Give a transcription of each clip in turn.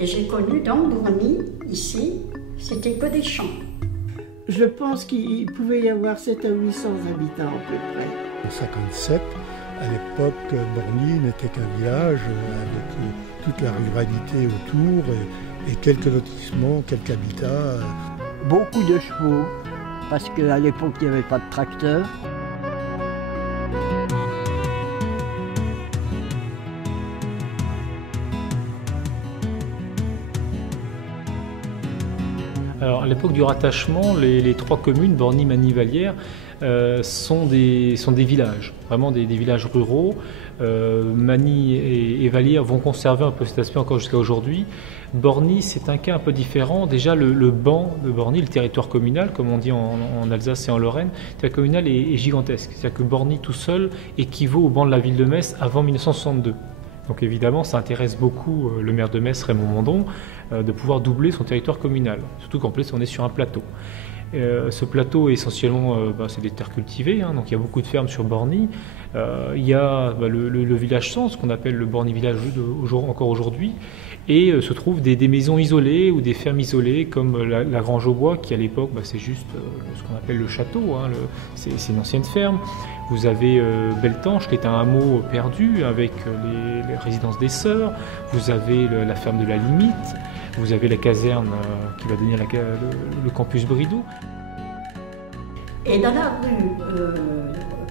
Et j'ai connu dans Bourny, ici, c'était que des champs. Je pense qu'il pouvait y avoir 700 à 800 habitants à peu près. En 1957, à l'époque, Borny n'était qu'un village avec toute la ruralité autour et quelques lotissements, quelques habitats. Beaucoup de chevaux, parce qu'à l'époque, il n'y avait pas de tracteur. Alors, à l'époque du rattachement, les trois communes, Borny, Magny, Vallières, sont des villages, vraiment des villages ruraux. Magny et Vallières vont conserver un peu cet aspect encore jusqu'à aujourd'hui. Borny, c'est un cas un peu différent. Déjà, le ban de Borny, le territoire communal, comme on dit en Alsace et en Lorraine, le territoire communal est gigantesque. C'est-à-dire que Borny tout seul équivaut au ban de la ville de Metz avant 1962. Donc évidemment, ça intéresse beaucoup le maire de Metz, Raymond Mondon, de pouvoir doubler son territoire communal. Surtout qu'en plus, on est sur un plateau. Ce plateau, essentiellement, c'est des terres cultivées, hein, donc il y a beaucoup de fermes sur Borny. Il y a le village centre, ce qu'on appelle le Borny village encore aujourd'hui, et se trouvent des maisons isolées ou des fermes isolées, comme la Grange au Bois, qui à l'époque, c'est juste ce qu'on appelle le château, hein, c'est une ancienne ferme. Vous avez Beltanche, qui est un hameau perdu avec les résidences des Sœurs. Vous avez la ferme de la Limite. Vous avez la caserne qui va devenir le campus Bridoux. Et dans la rue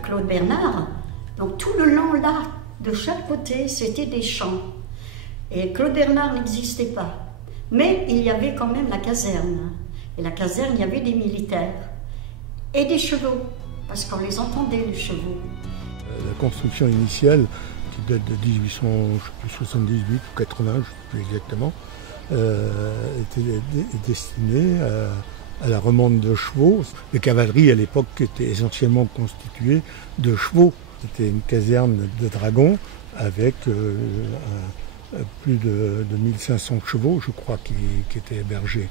Claude Bernard, donc tout le long là, de chaque côté, c'était des champs. Et Claude Bernard n'existait pas. Mais il y avait quand même la caserne. Et la caserne, il y avait des militaires et des chevaux. Parce qu'on les entendait, les chevaux. La construction initiale, qui date de 1878 ou 80, je ne sais plus exactement, était destinée à la remonte de chevaux. La cavalerie, à l'époque, était essentiellement constituée de chevaux. C'était une caserne de dragons avec plus de 1500 chevaux, je crois, qui étaient hébergés.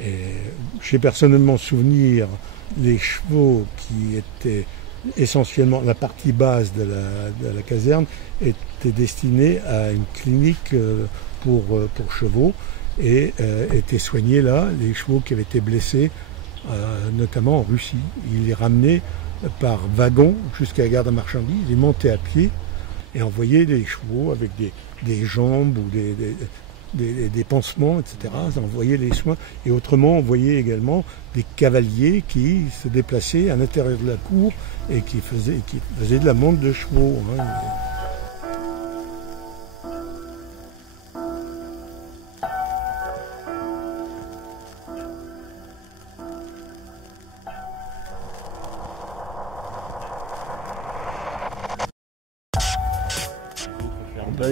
Et j'ai personnellement souvenir les chevaux qui étaient essentiellement la partie basse de la caserne étaient destinés à une clinique pour chevaux et étaient soignés là, les chevaux qui avaient été blessés, notamment en Russie. Ils les ramenaient par wagon jusqu'à la gare de marchandises, ils montaient à pied et envoyaient les chevaux avec des jambes ou des pansements, etc. Ça envoyait les soins. Et autrement, on voyait également des cavaliers qui se déplaçaient à l'intérieur de la cour et qui faisaient de la monte de chevaux. Hein.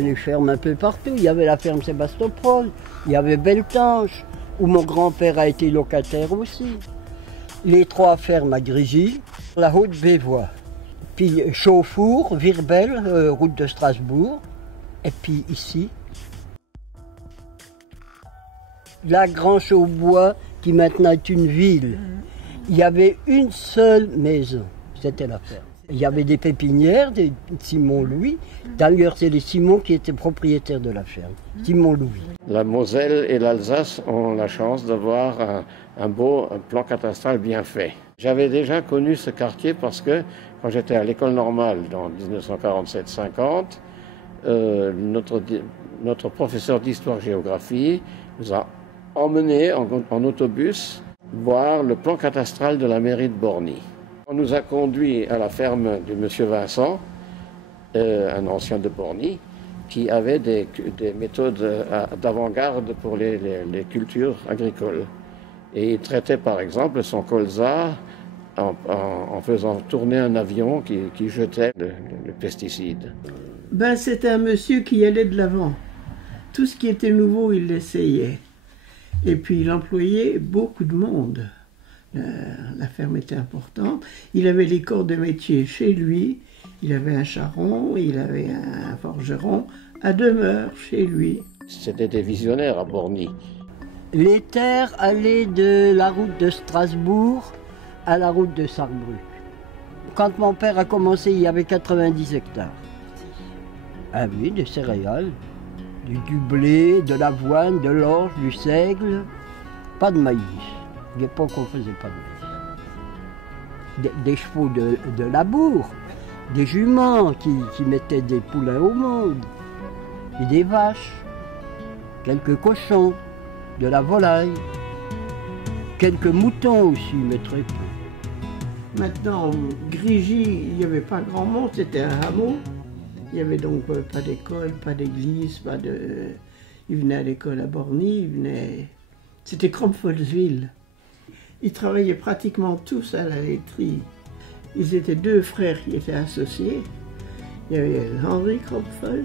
Les fermes un peu partout. Il y avait la ferme Sébastopol, il y avait Beltanche, où mon grand-père a été locataire aussi. Les trois fermes à Grégy, la Haute-Bévois, puis Chauffour, Virbel, route de Strasbourg, et puis ici, la Grange au Bois, qui maintenant est une ville. Il y avait une seule maison, c'était la ferme. Il y avait des pépinières, des Simon-Louis. D'ailleurs, c'est les Simon qui étaient propriétaires de la ferme. Simon-Louis. La Moselle et l'Alsace ont la chance d'avoir un beau plan catastral bien fait. J'avais déjà connu ce quartier parce que quand j'étais à l'école normale dans 1947-50, notre professeur d'histoire-géographie nous a emmenés en autobus voir le plan catastral de la mairie de Borny. On nous a conduits à la ferme de M. Vincent, un ancien de Borny, qui avait des méthodes d'avant-garde pour les cultures agricoles. Et il traitait par exemple son colza en faisant tourner un avion qui jetait le pesticide. C'était un monsieur qui allait de l'avant. Tout ce qui était nouveau, il l'essayait. Et puis il employait beaucoup de monde. La ferme était importante. Il avait les corps de métier chez lui. Il avait un charron, il avait un forgeron à demeure chez lui. C'était des visionnaires à Borny. Les terres allaient de la route de Strasbourg à la route de Sarrebruck. Quand mon père a commencé, il y avait 90 hectares. Ah oui, des céréales. Du blé, de l'avoine, de l'orge, du seigle, pas de maïs. À l'époque, on ne faisait pas de maïs. Des chevaux de labour, des juments qui mettaient des poulains au monde, et des vaches, quelques cochons, de la volaille, quelques moutons aussi, mais très peu. Maintenant, Grigy, il n'y avait pas grand monde, c'était un hameau. Il n'y avait donc pas d'école, pas d'église, pas de... Il venait à l'école à Borny, C'était Crompfolsville. Ils travaillaient pratiquement tous à la laiterie. Ils étaient deux frères qui étaient associés. Il y avait Henri Crompfols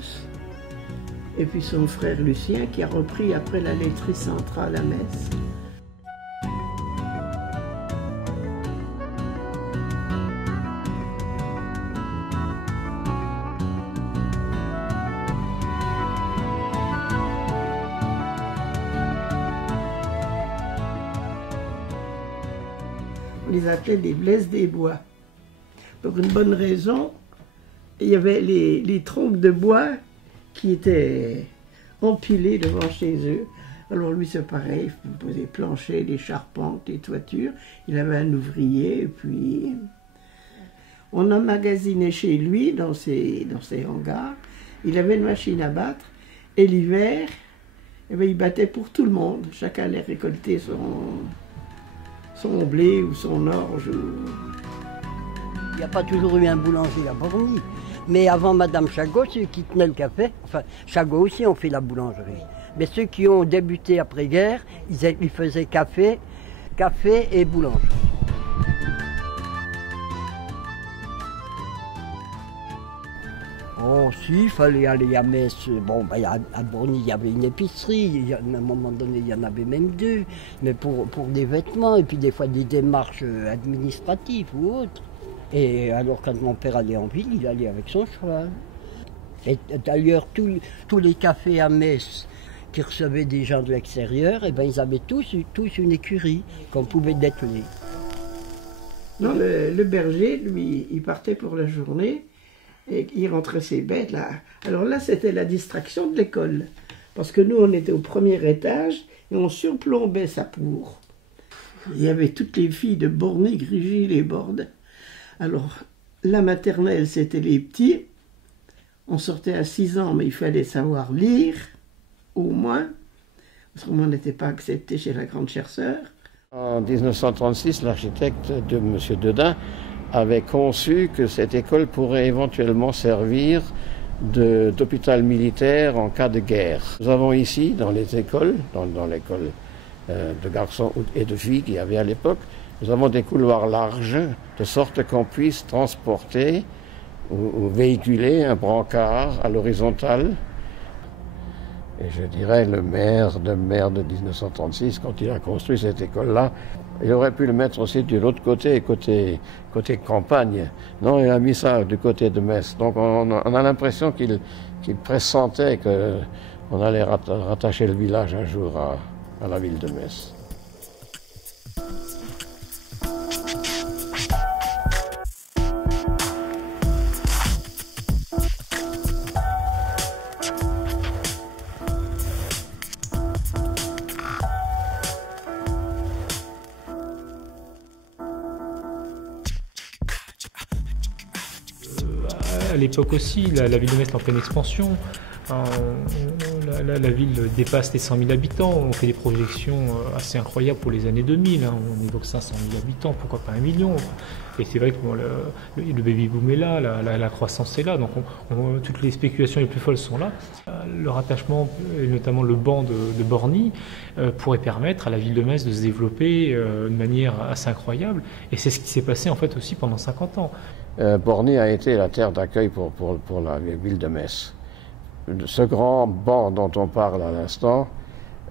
et puis son frère Lucien qui a repris après la laiterie centrale à Metz. On les appelait les Blaise des Bois. Pour une bonne raison, il y avait les troncs de bois qui étaient empilés devant chez eux. Alors lui c'est pareil, il faisait plancher, des charpentes, des toitures. Il avait un ouvrier et puis on emmagasinait chez lui dans ses hangars. Il avait une machine à battre et l'hiver, eh bien, il battait pour tout le monde. Chacun allait récolter son blé ou son orge. Il n'y a pas toujours eu un boulanger à Borny. Mais avant Madame Chagot, ceux qui tenaient le café, enfin Chagot aussi ont fait la boulangerie. Mais ceux qui ont débuté après-guerre, ils faisaient café et boulangerie. Oh si, il fallait aller à Metz. Bon, à Borny, il y avait une épicerie. À un moment donné, il y en avait même deux. Mais pour des vêtements et puis des fois des démarches administratives ou autres. Et alors quand mon père allait en ville, il allait avec son cheval. Et d'ailleurs, tous les cafés à Metz qui recevaient des gens de l'extérieur, eh ben, ils avaient tous une écurie qu'on pouvait dételer. Non, le berger, lui, il partait pour la journée et il rentrait ses bêtes là. Alors là, c'était la distraction de l'école. Parce que nous, on était au premier étage et on surplombait sa cour. Il y avait toutes les filles de Borny, Grigy, les Bordes. Alors, la maternelle, c'était les petits. On sortait à 6 ans, mais il fallait savoir lire, au moins. Parce qu'on n'était pas accepté chez la grande chère sœur. En 1936, l'architecte de M. Dedin avait conçu que cette école pourrait éventuellement servir d'hôpital militaire en cas de guerre. Nous avons ici, dans les écoles, dans l'école de garçons et de filles qu'il y avait à l'époque, nous avons des couloirs larges, de sorte qu'on puisse transporter ou véhiculer un brancard à l'horizontale. Et je dirais, le maire de 1936, quand il a construit cette école-là, il aurait pu le mettre aussi de l'autre côté, côté campagne. Non, il a mis ça du côté de Metz. Donc on a l'impression qu'il pressentait qu'on allait rattacher le village un jour à la ville de Metz. À l'époque aussi, la ville de Metz est en pleine expansion. La ville dépasse les 100 000 habitants. On fait des projections assez incroyables pour les années 2000. On évoque 500 000 habitants, pourquoi pas 1 million. Et c'est vrai que le baby-boom est là, la croissance est là. Donc toutes les spéculations les plus folles sont là. Le rattachement, et notamment le banc de Borny, pourrait permettre à la ville de Metz de se développer de manière assez incroyable. Et c'est ce qui s'est passé en fait aussi pendant 50 ans. Borny a été la terre d'accueil pour la ville de Metz. Ce grand banc dont on parle à l'instant,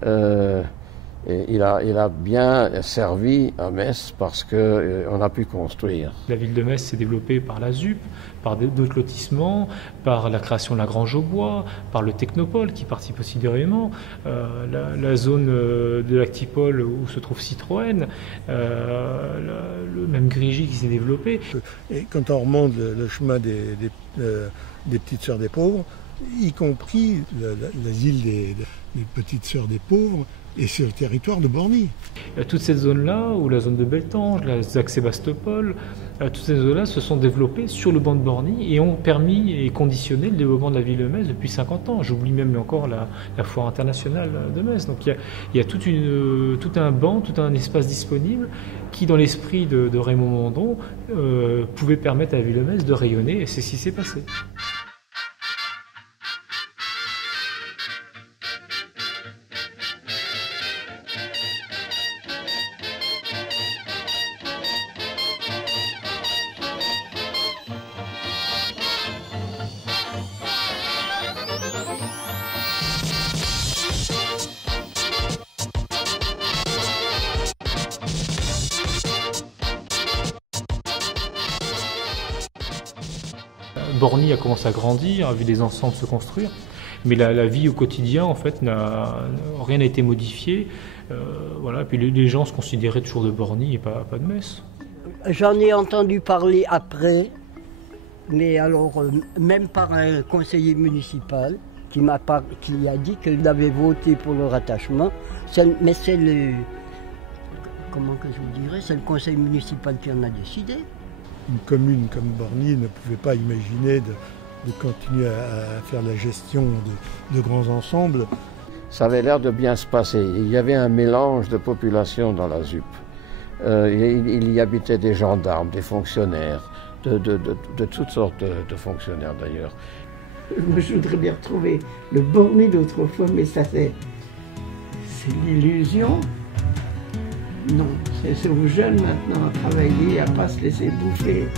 il a bien servi à Metz parce qu'on a pu construire. La ville de Metz s'est développée par la ZUP, par d'autres lotissements, par la création de la Grange au Bois, par le Technopole qui participe aussi d'énormément, la zone de l'Actipole où se trouve Citroën, le même Grigy qui s'est développé. Et quand on remonte le chemin des petites sœurs des pauvres, y compris l'asile des petites sœurs des pauvres, et c'est le territoire de Borny. Toute cette zone-là, ou la zone de Beltange, la Zac-Sébastopol, toutes ces zones-là se sont développées sur le banc de Borny et ont permis et conditionné le développement de la ville de Metz depuis 50 ans. J'oublie même encore la foire internationale de Metz. Donc il y a tout un banc, tout un espace disponible qui, dans l'esprit de Raymond Mondon, pouvait permettre à la ville de Metz de rayonner, et c'est ce qui s'est passé. Borny a commencé à grandir, a vu des ensembles se construire, mais la vie au quotidien, en fait, rien n'a été modifié. Voilà. Puis les gens se considéraient toujours de Borny et pas de Metz. J'en ai entendu parler après, mais alors même par un conseiller municipal qui a dit qu'il avait voté pour le rattachement, mais c'est le conseil municipal qui en a décidé. Une commune comme Borny ne pouvait pas imaginer de continuer à faire la gestion de grands ensembles. Ça avait l'air de bien se passer. Il y avait un mélange de population dans la ZUP. Il y habitait des gendarmes, des fonctionnaires, de toutes sortes de fonctionnaires d'ailleurs. Je voudrais bien retrouver le Borny d'autrefois, mais ça c'est l'illusion. Non, c'est aux jeunes maintenant à travailler, à ne pas se laisser bouffer.